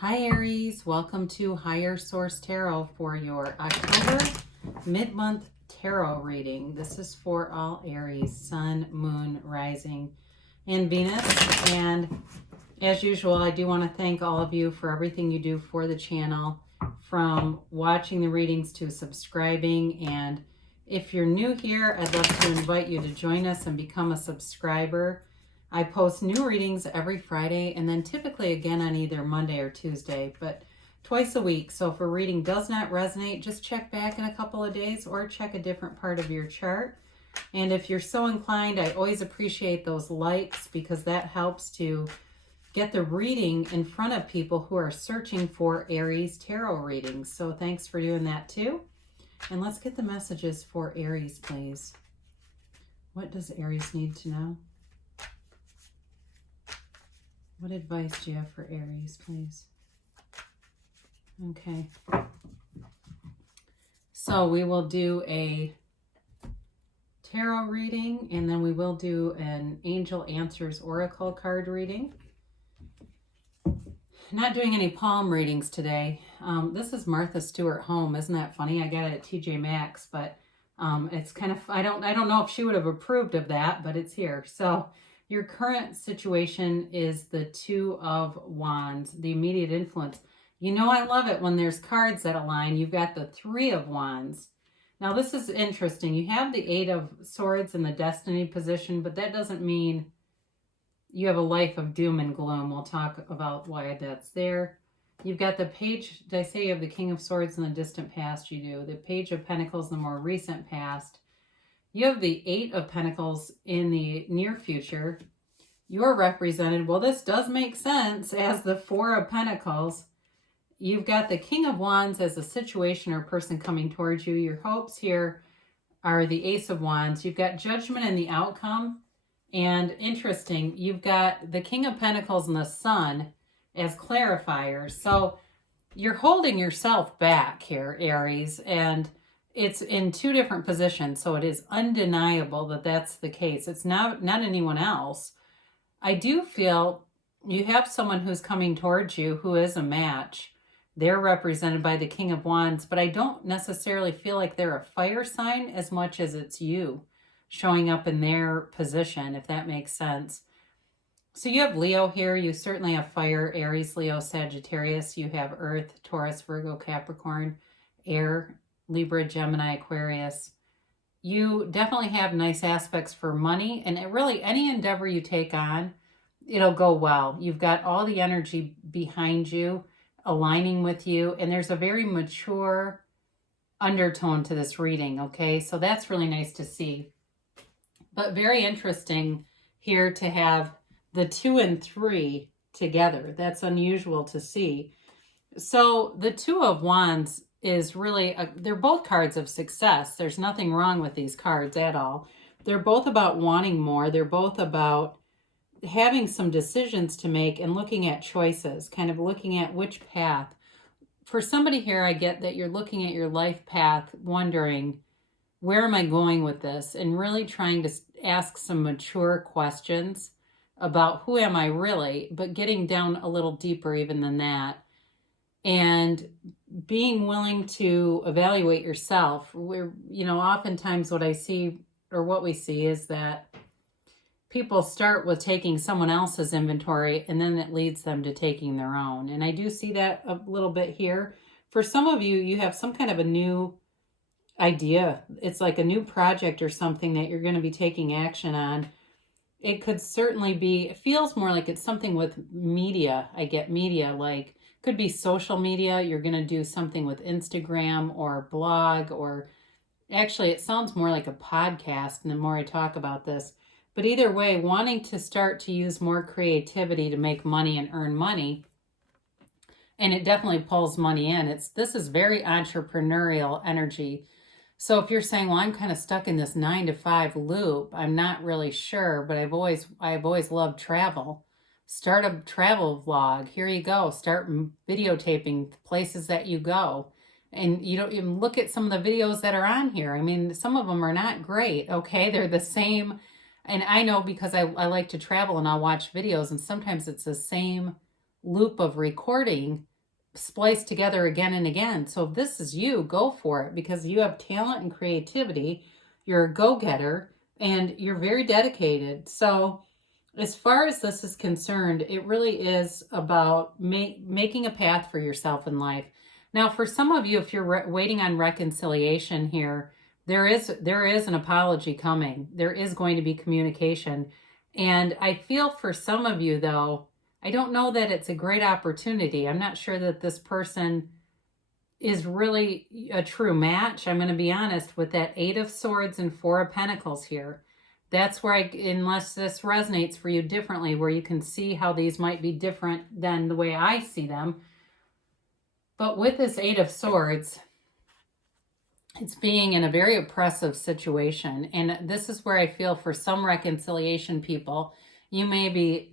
Hi Aries, welcome to Higher Source Tarot for your October mid-month tarot reading. This is for all Aries, Sun, Moon, Rising, and Venus. And as usual, I do want to thank all of you for everything you do for the channel, from watching the readings to subscribing. And if you're new here, I'd love to invite you to join us and become a subscriber. I post new readings every Friday and then typically again on either Monday or Tuesday, but twice a week. So if a reading does not resonate, just check back in a couple of days or check a different part of your chart. And if you're so inclined, I always appreciate those likes because that helps to get the reading in front of people who are searching for Aries tarot readings. So thanks for doing that too. And let's get the messages for Aries, please. What does Aries need to know? What advice do you have for Aries, please? Okay. So we will do a tarot reading, and then we will do an Angel Answers Oracle card reading. Not doing any palm readings today. This is Martha Stewart Home. Isn't that funny? I got it at TJ Maxx, but it's kind of, I don't know if she would have approved of that, but it's here. So your current situation is the Two of Wands, the immediate influence. You know, I love it when there's cards that align. You've got the Three of Wands. Now, this is interesting. You have the Eight of Swords in the Destiny position, but that doesn't mean you have a life of doom and gloom. We'll talk about why that's there. You've got the Page, did I say you have the King of Swords in the distant past? You do. The Page of Pentacles in the more recent past. You have the Eight of Pentacles in the near future. You're represented, well, this does make sense, as the Four of Pentacles. You've got the King of Wands as a situation or person coming towards you. Your hopes here are the Ace of Wands. You've got Judgment and the outcome. And interesting, you've got the King of Pentacles and the Sun as clarifiers. So you're holding yourself back here, Aries, and it's in two different positions. So it is undeniable that that's the case. It's not anyone else. I do feel you have someone who's coming towards you who is a match. They're represented by the King of Wands, but I don't necessarily feel like they're a fire sign as much as it's you showing up in their position, if that makes sense. So you have Leo here. You certainly have fire, Aries, Leo, Sagittarius. You have Earth, Taurus, Virgo, Capricorn, Air, Libra, Gemini, Aquarius. You definitely have nice aspects for money, and really any endeavor you take on, it'll go well. You've got all the energy behind you, aligning with you, and there's a very mature undertone to this reading, okay? So that's really nice to see. But very interesting here to have the 2 and 3 together. That's unusual to see. So the Two of Wands is really, they're both cards of success. There's nothing wrong with these cards at all. They're both about wanting more. They're both about having some decisions to make and looking at choices, kind of looking at which path. For somebody here, I get that you're looking at your life path, wondering, where am I going with this? And really trying to ask some mature questions about who am I really, but getting down a little deeper even than that. And being willing to evaluate yourself. Oftentimes what I see, or what we see, is that people start with taking someone else's inventory and then it leads them to taking their own. And I do see that a little bit here. For some of you, you have some kind of a new idea. It's like a new project or something that you're going to be taking action on. It could certainly be, it feels more like it's something with media. I get media, like could be social media. You're going to do something with Instagram or blog, or actually it sounds more like a podcast and the more I talk about this. But either way, wanting to start to use more creativity to make money and earn money. And it definitely pulls money in. This is very entrepreneurial energy. So if you're saying, well, I'm kind of stuck in this 9-to-5 loop, I'm not really sure, but I've always loved travel. Start a travel vlog. Here you go. Start videotaping places that you go. And you don't even look at some of the videos that are on here. I mean, some of them are not great, okay? They're the same. And I know because I like to travel and I'll watch videos, and sometimes it's the same loop of recording spliced together again and again. So if this is you, go for it, because you have talent and creativity. You're a go-getter and you're very dedicated. So as far as this is concerned, it really is about making a path for yourself in life. Now, for some of you, if you're waiting on reconciliation here, there is an apology coming. There is going to be communication. And I feel for some of you, though, I don't know that it's a great opportunity. I'm not sure that this person is really a true match. I'm going to be honest with that 8 of Swords and 4 of Pentacles here. That's where unless this resonates for you differently, where you can see how these might be different than the way I see them. But with this 8 of Swords, it's being in a very oppressive situation. And this is where I feel for some reconciliation people, you may be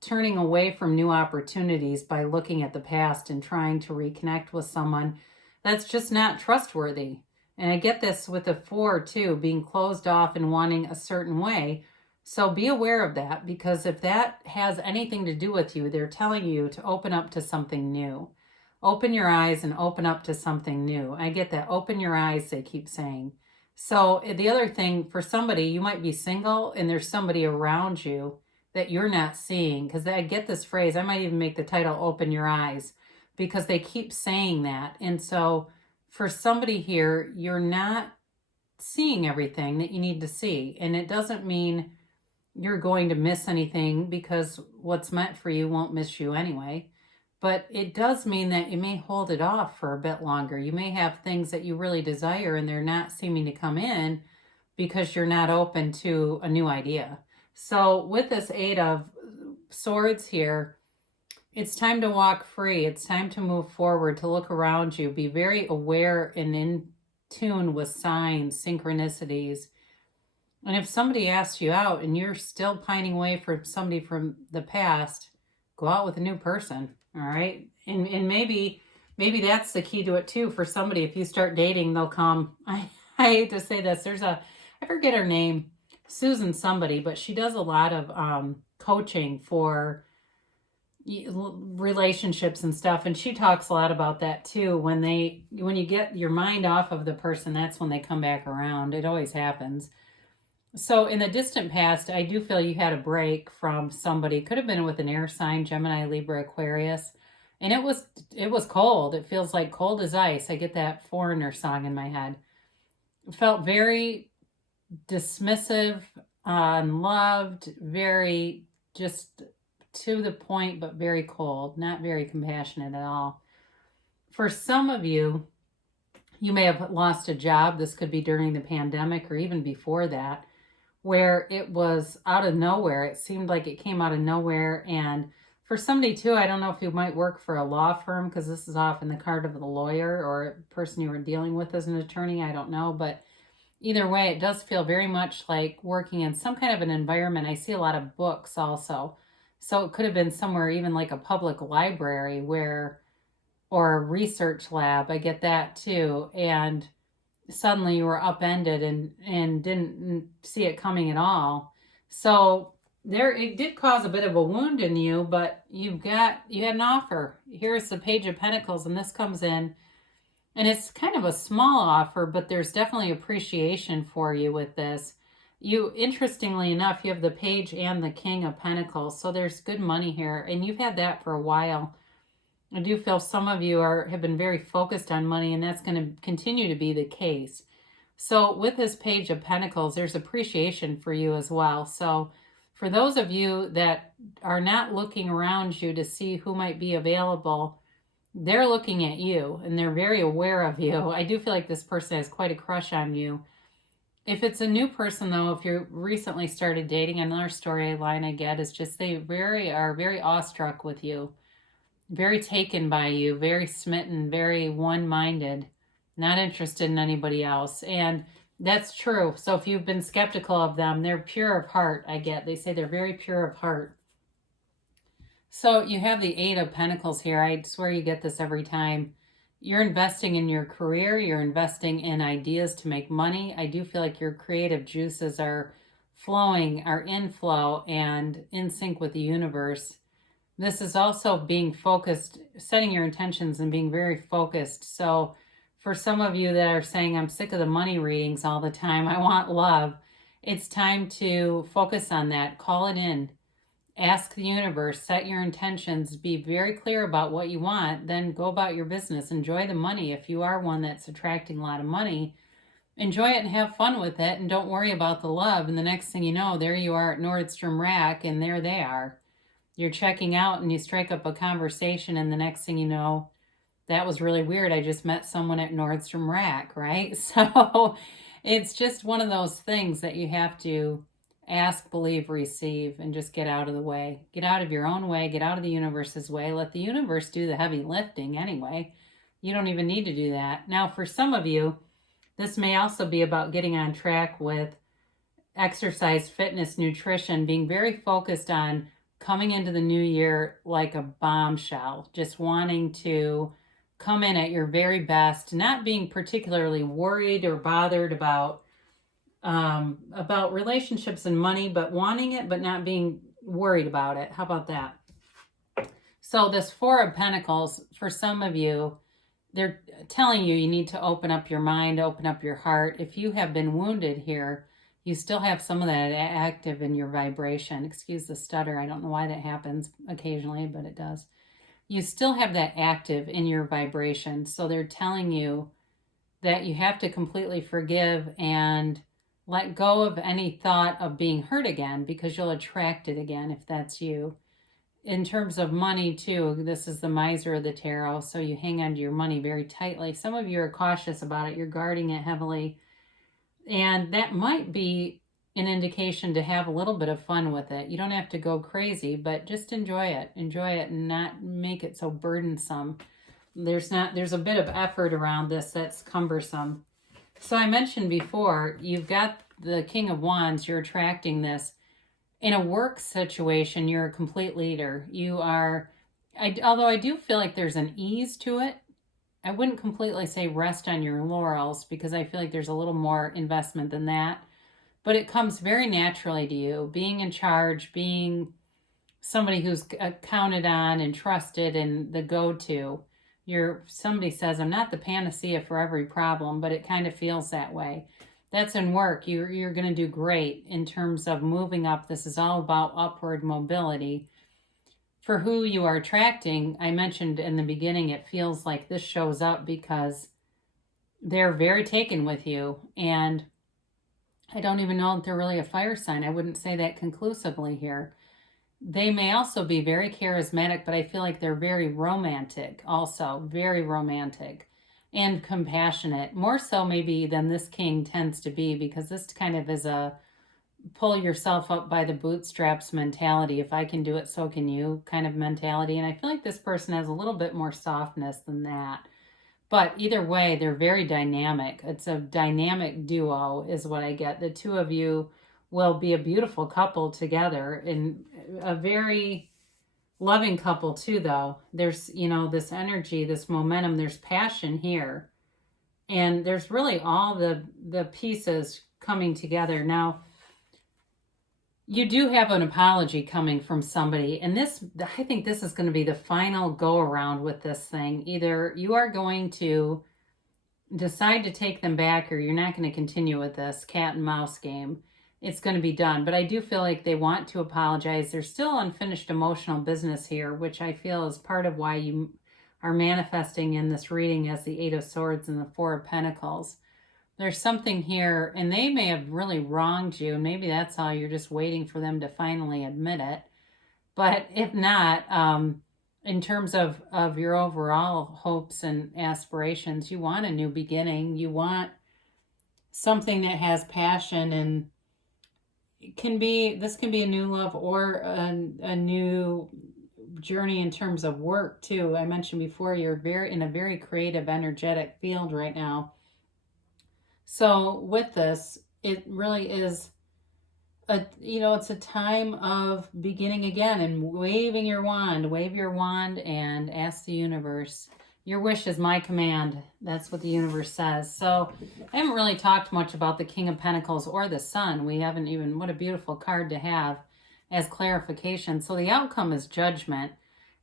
turning away from new opportunities by looking at the past and trying to reconnect with someone that's just not trustworthy. And I get this with the 4 too, being closed off and wanting a certain way. So be aware of that, because if that has anything to do with you, they're telling you to open up to something new. Open your eyes and open up to something new. I get that. Open your eyes, they keep saying. So the other thing, for somebody, you might be single and there's somebody around you that you're not seeing, because I get this phrase. I might even make the title Open Your Eyes, because they keep saying that. And so for somebody here, you're not seeing everything that you need to see. And it doesn't mean you're going to miss anything, because what's meant for you won't miss you anyway. But it does mean that you may hold it off for a bit longer. You may have things that you really desire and they're not seeming to come in because you're not open to a new idea. So with this 8 of Swords here, it's time to walk free. It's time to move forward, to look around you. Be very aware and in tune with signs, synchronicities. And if somebody asks you out and you're still pining away for somebody from the past, go out with a new person. All right. And maybe that's the key to it too. For somebody, if you start dating, they'll come. I hate to say this. I forget her name, Susan somebody, but she does a lot of coaching for relationships and stuff. And she talks a lot about that too. When you get your mind off of the person, that's when they come back around. It always happens. So in the distant past, I do feel you had a break from somebody. Could have been with an air sign, Gemini, Libra, Aquarius. And it was cold. It feels like cold as ice. I get that Foreigner song in my head. It felt very dismissive, unloved, very just to the point, but very cold, not very compassionate at all. For some of you, you may have lost a job. This could be during the pandemic or even before that, where it was out of nowhere. It seemed like it came out of nowhere. And for somebody too, I don't know if you might work for a law firm, because this is often the card of the lawyer or a person you were dealing with as an attorney. I don't know. But either way, it does feel very much like working in some kind of an environment. I see a lot of books also. So it could have been somewhere even like a public library or a research lab. I get that too. And suddenly you were upended and didn't see it coming at all. So it did cause a bit of a wound in you, but you had an offer. Here's the Page of Pentacles, and this comes in, and it's kind of a small offer, but there's definitely appreciation for you with this. Interestingly enough, you have the Page and the King of Pentacles, so there's good money here, and you've had that for a while. I do feel some of you have been very focused on money, and that's going to continue to be the case. So with this Page of Pentacles, there's appreciation for you as well. So for those of you that are not looking around you to see who might be available, they're looking at you and they're very aware of you. I do feel like this person has quite a crush on you. If it's a new person, though, if you recently started dating, another storyline I get is just they are very awestruck with you. Very taken by you, very smitten, very one-minded, not interested in anybody else. And that's true. So if you've been skeptical of them, they're pure of heart, I get. They say they're very pure of heart. So you have the 8 of Pentacles here. I swear you get this every time. You're investing in your career. You're investing in ideas to make money. I do feel like your creative juices are flowing, are in flow and in sync with the universe. This is also being focused, setting your intentions and being very focused. So for some of you that are saying, I'm sick of the money readings all the time, I want love, it's time to focus on that. Call it in. Ask the universe, set your intentions, be very clear about what you want, then go about your business. Enjoy the money. If you are one that's attracting a lot of money, enjoy it and have fun with it, and don't worry about the love. And the next thing you know, there you are at Nordstrom Rack, and there they are. You're checking out and you strike up a conversation, and the next thing you know, that was really weird. I just met someone at Nordstrom Rack, right? So it's just one of those things that you have to ask, believe, receive, and just get out of the way. Get out of your own way, get out of the universe's way. Let the universe do the heavy lifting anyway. You don't even need to do that. Now, for some of you, this may also be about getting on track with exercise, fitness, nutrition, being very focused on coming into the new year like a bombshell, just wanting to come in at your very best, not being particularly worried or bothered about relationships and money, but wanting it, but not being worried about it. How about that? So this Four of Pentacles, for some of you, they're telling you you need to open up your mind, open up your heart. If you have been wounded here, you still have some of that active in your vibration. Excuse the stutter. I don't know why that happens occasionally, but it does. You still have that active in your vibration. So they're telling you that you have to completely forgive and let go of any thought of being hurt again, because you'll attract it again if that's you. In terms of money too, this is the miser of the tarot, so you hang on to your money very tightly. Some of you are cautious about it. You're guarding it heavily. And that might be an indication to have a little bit of fun with it. You don't have to go crazy, but just enjoy it. Enjoy it and not make it so burdensome. There's a bit of effort around this that's cumbersome. So I mentioned before, you've got the King of Wands, you're attracting this. In a work situation, you're a complete leader. You are, although I do feel like there's an ease to it, I wouldn't completely say rest on your laurels, because I feel like there's a little more investment than that. But it comes very naturally to you, being in charge, being somebody who's counted on and trusted and the go-to. Somebody says, I'm not the panacea for every problem, but it kind of feels that way. That's in work. You're going to do great in terms of moving up. This is all about upward mobility. For who you are attracting, I mentioned in the beginning, it feels like this shows up because they're very taken with you. And I don't even know if they're really a fire sign. I wouldn't say that conclusively here. They may also be very charismatic, but I feel like they're very romantic also, very romantic and compassionate, more so maybe than this king tends to be, because this kind of is a pull yourself up by the bootstraps mentality. If I can do it, so can you kind of mentality. And I feel like this person has a little bit more softness than that. But either way, they're very dynamic. It's a dynamic duo is what I get. The two of you will be a beautiful couple together, and a very loving couple too, though. There's, this energy, this momentum, there's passion here. And there's really all the pieces coming together. Now, you do have an apology coming from somebody, and I think this is going to be the final go around with this thing. Either you are going to decide to take them back, or you're not going to continue with this cat and mouse game. It's going to be done. But I do feel like they want to apologize. There's still unfinished emotional business here, which I feel is part of why you are manifesting in this reading as the Eight of Swords and the Four of Pentacles. There's something here, and they may have really wronged you. Maybe that's how you're just waiting for them to finally admit it. But if not, in terms of your overall hopes and aspirations, you want a new beginning. You want something that has passion, and this can be a new love or a new journey in terms of work too. I mentioned before, you're in a very creative, energetic field right now. So with this, it really is it's a time of beginning again and waving your wand. Wave your wand and ask the universe. Your wish is my command. That's what the universe says. So I haven't really talked much about the King of Pentacles or the Sun. We haven't even, what a beautiful card to have as clarification. So the outcome is judgment.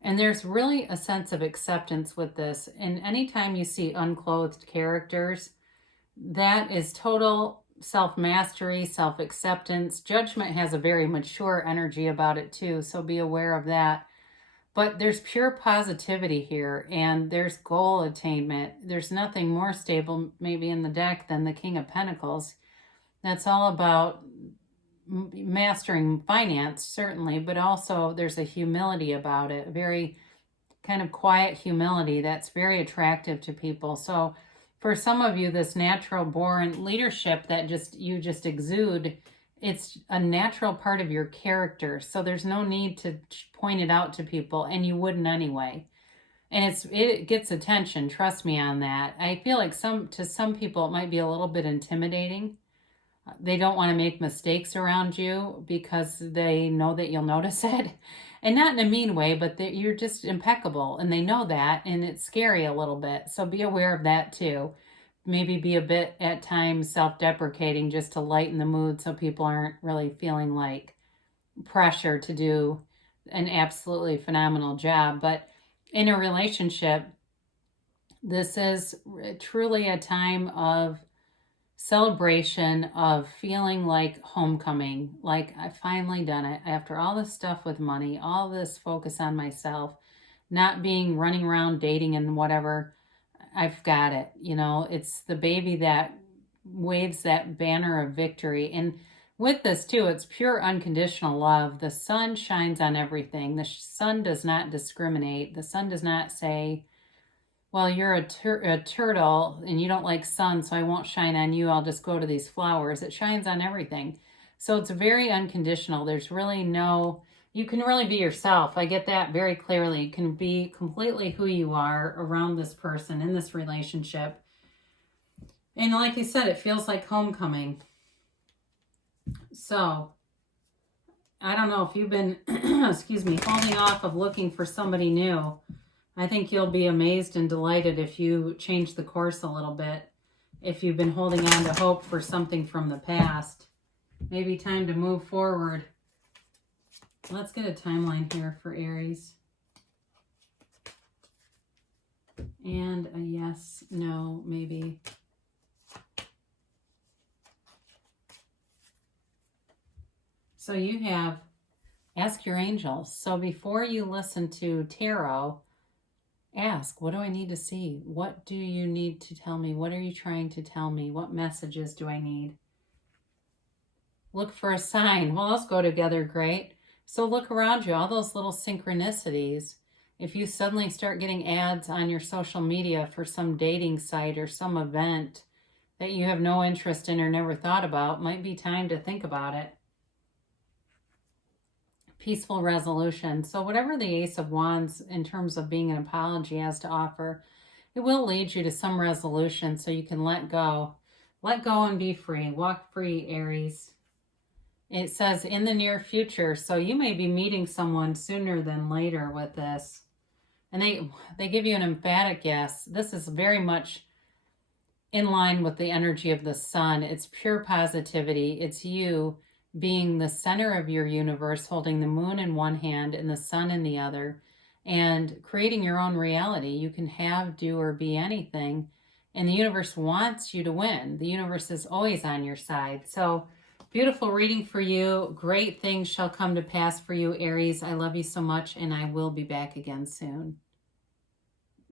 And there's really a sense of acceptance with this. And anytime you see unclothed characters, that is total self-mastery, self-acceptance. Judgment has a very mature energy about it too, so be aware of that. But there's pure positivity here, and there's goal attainment. There's nothing more stable maybe in the deck than the King of Pentacles. That's all about mastering finance, certainly, but also there's a humility about it, a very kind of quiet humility that's very attractive to people. So for some of you, this natural born leadership that you just exude, it's a natural part of your character. So there's no need to point it out to people, and you wouldn't anyway. And it gets attention, trust me on that. I feel like to some people it might be a little bit intimidating. They don't want to make mistakes around you because they know that you'll notice it. And not in a mean way, but you're just impeccable, and they know that, and it's scary a little bit. So be aware of that too. Maybe be a bit at times self-deprecating just to lighten the mood so people aren't really feeling like pressure to do an absolutely phenomenal job. But in a relationship, this is truly a time of celebration, of feeling like homecoming, like I've finally done it after all this stuff with money, all this focus on myself, not being running around dating and whatever. I've got it. It's the baby that waves that banner of victory. And with this too, it's pure unconditional love. The sun shines on everything. The sun does not discriminate. The sun does not say, well, you're a turtle and you don't like sun, so I won't shine on you. I'll just go to these flowers. It shines on everything. So it's very unconditional. There's really you can really be yourself. I get that very clearly. You can be completely who you are around this person in this relationship. And like I said, it feels like homecoming. So I don't know if you've been, excuse me, holding off of looking for somebody new. I think you'll be amazed and delighted if you change the course a little bit. If you've been holding on to hope for something from the past, maybe time to move forward. Let's get a timeline here for Aries. And a yes, no, maybe. So you have ask your angels. So before you listen to tarot, ask, what do I need to see? What do you need to tell me? What are you trying to tell me? What messages do I need? Look for a sign. Well, those go together great. So look around you, all those little synchronicities. If you suddenly start getting ads on your social media for some dating site or some event that you have no interest in or never thought about, might be time to think about it. Peaceful resolution. So whatever the Ace of Wands in terms of being an apology has to offer, it will lead you to some resolution so you can let go. Let go and be free. Walk free, Aries. It says in the near future, so you may be meeting someone sooner than later with this. And they give you an emphatic yes. This is very much in line with the energy of the sun. It's pure positivity. It's you being the center of your universe, holding the moon in one hand and the sun in the other, and creating your own reality. You can have, do, or be anything, and the universe wants you to win. The universe is always on your side. So beautiful reading for you. Great things shall come to pass for you, Aries. I love you so much, and I will be back again soon.